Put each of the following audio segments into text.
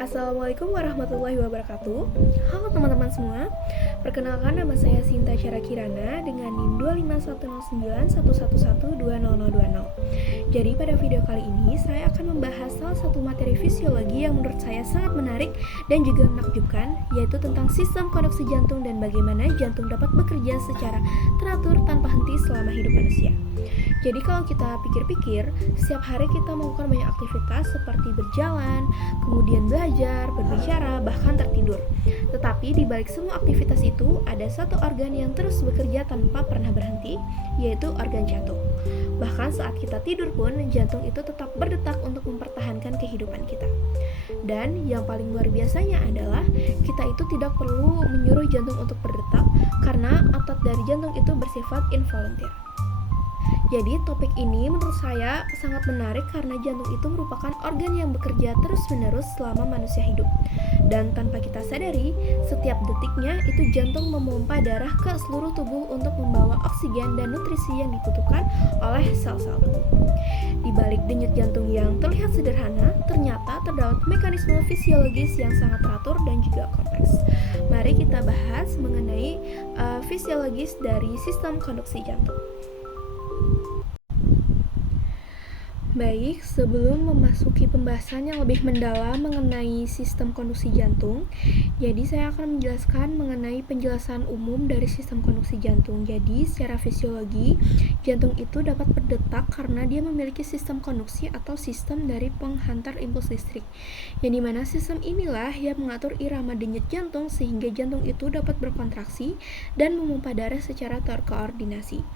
Assalamualaikum warahmatullahi wabarakatuh. Halo teman-teman semua. Perkenalkan, nama saya Sinta Syara Kirana dengan NIM 2510911120020. Jadi pada video kali ini saya akan membahas salah satu materi fisiologi yang menurut saya sangat menarik dan juga menakjubkan, yaitu tentang sistem konduksi jantung dan bagaimana jantung dapat bekerja secara teratur tanpa henti selama hidup manusia. Jadi kalau kita pikir-pikir, setiap hari kita melakukan banyak aktivitas seperti berjalan, kemudian belajar, berbicara, bahkan tertidur. Tetapi di balik semua aktivitas itu, ada satu organ yang terus bekerja tanpa pernah berhenti, yaitu organ jantung. Bahkan saat kita tidur pun, jantung itu tetap berdetak untuk mempertahankan kehidupan kita. Dan yang paling luar biasanya adalah, kita itu tidak perlu menyuruh jantung untuk berdetak, karena otot dari jantung itu bersifat involunteer. Jadi topik ini menurut saya sangat menarik karena jantung itu merupakan organ yang bekerja terus-menerus selama manusia hidup. Dan tanpa kita sadari, setiap detiknya itu jantung memompa darah ke seluruh tubuh untuk membawa oksigen dan nutrisi yang dibutuhkan oleh sel-sel tubuh. Di balik denyut jantung yang terlihat sederhana, ternyata terdapat mekanisme fisiologis yang sangat teratur dan juga kompleks. Mari kita bahas mengenai fisiologis dari sistem konduksi jantung. Baik, sebelum memasuki pembahasan yang lebih mendalam mengenai sistem konduksi jantung, jadi saya akan menjelaskan mengenai penjelasan umum dari sistem konduksi jantung. Jadi, secara fisiologi, jantung itu dapat berdetak karena dia memiliki sistem konduksi atau sistem dari penghantar impuls listrik. Yang dimana sistem inilah yang mengatur irama denyut jantung sehingga jantung itu dapat berkontraksi dan memompa darah secara terkoordinasi.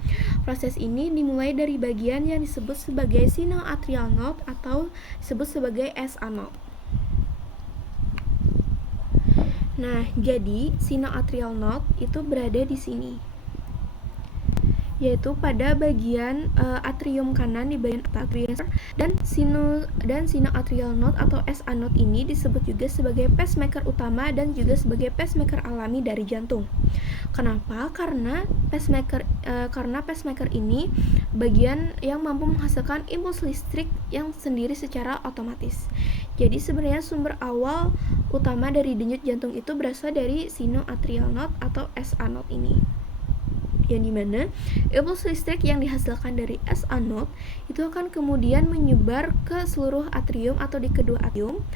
Proses ini dimulai dari bagian yang disebut sebagai sinoatrial node atau disebut sebagai SA node. Nah, jadi sinoatrial node itu berada di sini, yaitu pada bagian atrium kanan di bagian atrium, dan sinoatrial node atau SA node ini disebut juga sebagai pacemaker utama dan juga sebagai pacemaker alami dari jantung. Kenapa? Karena pacemaker ini bagian yang mampu menghasilkan impuls listrik yang sendiri secara otomatis. Jadi sebenarnya sumber awal utama dari denyut jantung itu berasal dari sinoatrial node atau SA node ini. Yang dimana impuls listrik yang dihasilkan dari SA node itu akan kemudian menyebar ke seluruh atrium atau di kedua atrium.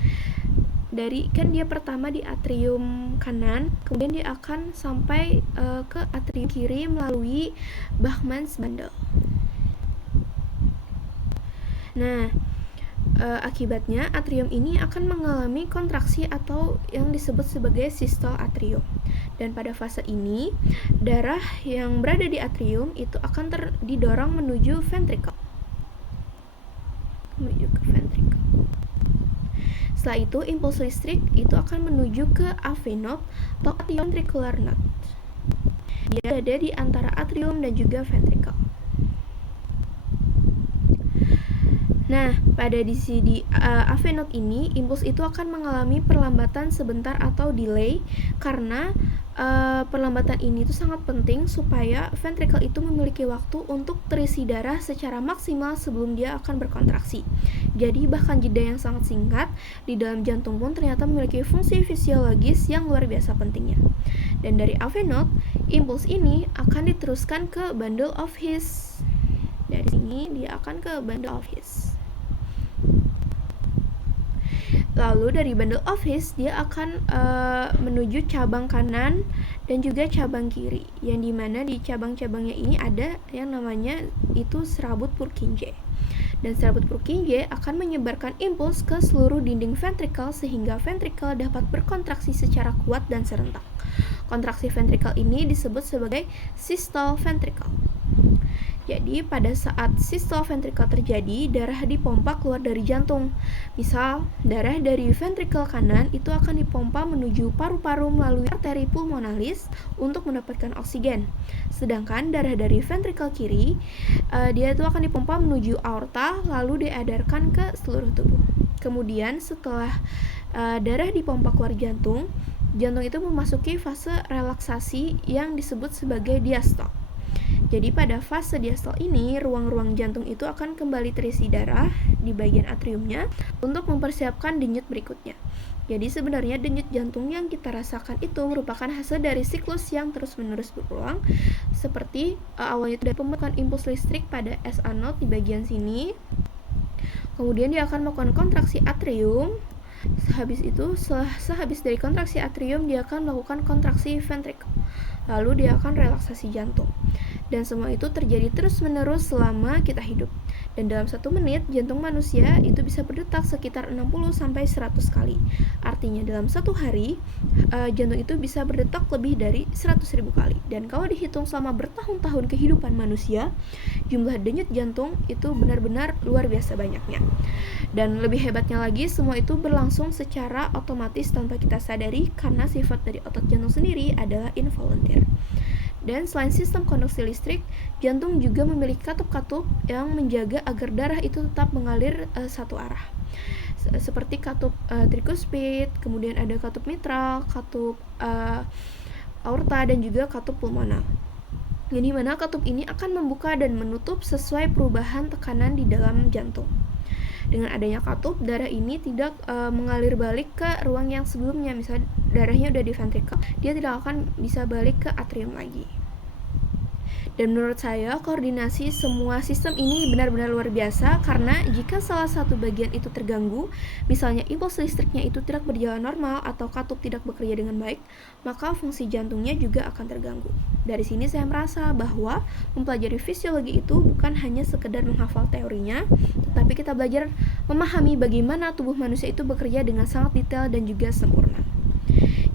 Kan dia pertama di atrium kanan, kemudian dia akan sampai ke atrium kiri melalui Bachmann's bundle. Nah, akibatnya atrium ini akan mengalami kontraksi atau yang disebut sebagai sistole atrium. Dan pada fase ini, darah yang berada di atrium itu akan didorong menuju ventricle. Setelah itu, impuls listrik itu akan menuju ke AV node atau atrioventricular node. Dia ada di antara atrium dan juga ventricle. Nah, pada di AV node ini, impuls itu akan mengalami perlambatan sebentar atau delay karena perlambatan ini itu sangat penting supaya ventricle itu memiliki waktu untuk terisi darah secara maksimal sebelum dia akan berkontraksi. Jadi bahkan jeda yang sangat singkat di dalam jantung pun ternyata memiliki fungsi fisiologis yang luar biasa pentingnya. Dan dari AV node, impuls ini akan diteruskan ke bundle of His. Dari sini dia akan ke bundle of His. Lalu dari bundle of His dia akan menuju cabang kanan dan juga cabang kiri, yang dimana di cabang-cabangnya ini ada yang namanya itu serabut Purkinje. Dan serabut Purkinje akan menyebarkan impuls ke seluruh dinding ventricle sehingga ventricle dapat berkontraksi secara kuat dan serentak. Kontraksi ventricle ini disebut sebagai systole ventricle. Jadi pada saat sistole ventricle terjadi, darah dipompa keluar dari jantung. Misal, darah dari ventricle kanan itu akan dipompa menuju paru-paru melalui arteri pulmonalis untuk mendapatkan oksigen. Sedangkan darah dari ventricle kiri, dia itu akan dipompa menuju aorta lalu diedarkan ke seluruh tubuh. Kemudian setelah darah dipompa keluar jantung itu memasuki fase relaksasi yang disebut sebagai diastole. Jadi pada fase diastole ini, ruang-ruang jantung itu akan kembali terisi darah, di bagian atriumnya untuk mempersiapkan denyut berikutnya. Jadi sebenarnya denyut jantung yang kita rasakan itu merupakan hasil dari siklus yang terus-menerus berulang, seperti awalnya itu dari pembentukan impuls listrik pada SA0 di bagian sini. Kemudian dia akan melakukan kontraksi atrium. Sehabis dari kontraksi atrium, dia akan melakukan kontraksi ventricle. Lalu dia akan relaksasi jantung. Dan semua itu terjadi terus-menerus selama kita hidup. Dan dalam 1 menit, jantung manusia itu bisa berdetak sekitar 60-100 kali. Artinya dalam 1 hari, jantung itu bisa berdetak lebih dari 100.000 kali. Dan kalau dihitung selama bertahun-tahun kehidupan manusia, jumlah denyut jantung itu benar-benar luar biasa banyaknya. Dan lebih hebatnya lagi, semua itu berlangsung secara otomatis tanpa kita sadari karena sifat dari otot jantung sendiri adalah involunteer. Dan selain sistem konduksi listrik, jantung juga memiliki katup-katup yang menjaga agar darah itu tetap mengalir satu arah. Seperti katup trikuspid, kemudian ada katup mitral, katup aorta, dan juga katup pulmonal. Jadi mana katup ini akan membuka dan menutup sesuai perubahan tekanan di dalam jantung. Dengan adanya katup, darah ini tidak mengalir balik ke ruang yang sebelumnya. Misalnya darahnya udah di ventricle, dia tidak akan bisa balik ke atrium lagi. Dan menurut saya, koordinasi semua sistem ini benar-benar luar biasa, karena jika salah satu bagian itu terganggu, misalnya impuls listriknya itu tidak berjalan normal atau katup tidak bekerja dengan baik, maka fungsi jantungnya juga akan terganggu. Dari sini saya merasa bahwa mempelajari fisiologi itu bukan hanya sekedar menghafal teorinya, tetapi kita belajar memahami bagaimana tubuh manusia itu bekerja dengan sangat detail dan juga sempurna.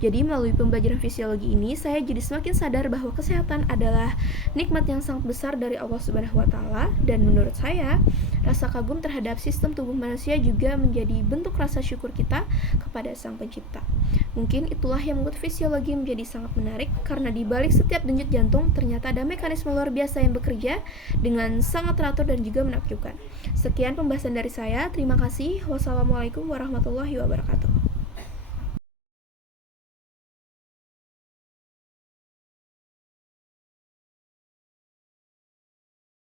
Jadi melalui pembelajaran fisiologi ini, saya jadi semakin sadar bahwa kesehatan adalah nikmat yang sangat besar dari Allah Subhanahu wa Ta'ala, dan menurut saya, rasa kagum terhadap sistem tubuh manusia juga menjadi bentuk rasa syukur kita kepada Sang Pencipta. Mungkin itulah yang membuat fisiologi menjadi sangat menarik, karena di balik setiap denyut jantung ternyata ada mekanisme luar biasa yang bekerja dengan sangat teratur dan juga menakjubkan. Sekian pembahasan dari saya. Terima kasih. Wassalamualaikum warahmatullahi wabarakatuh.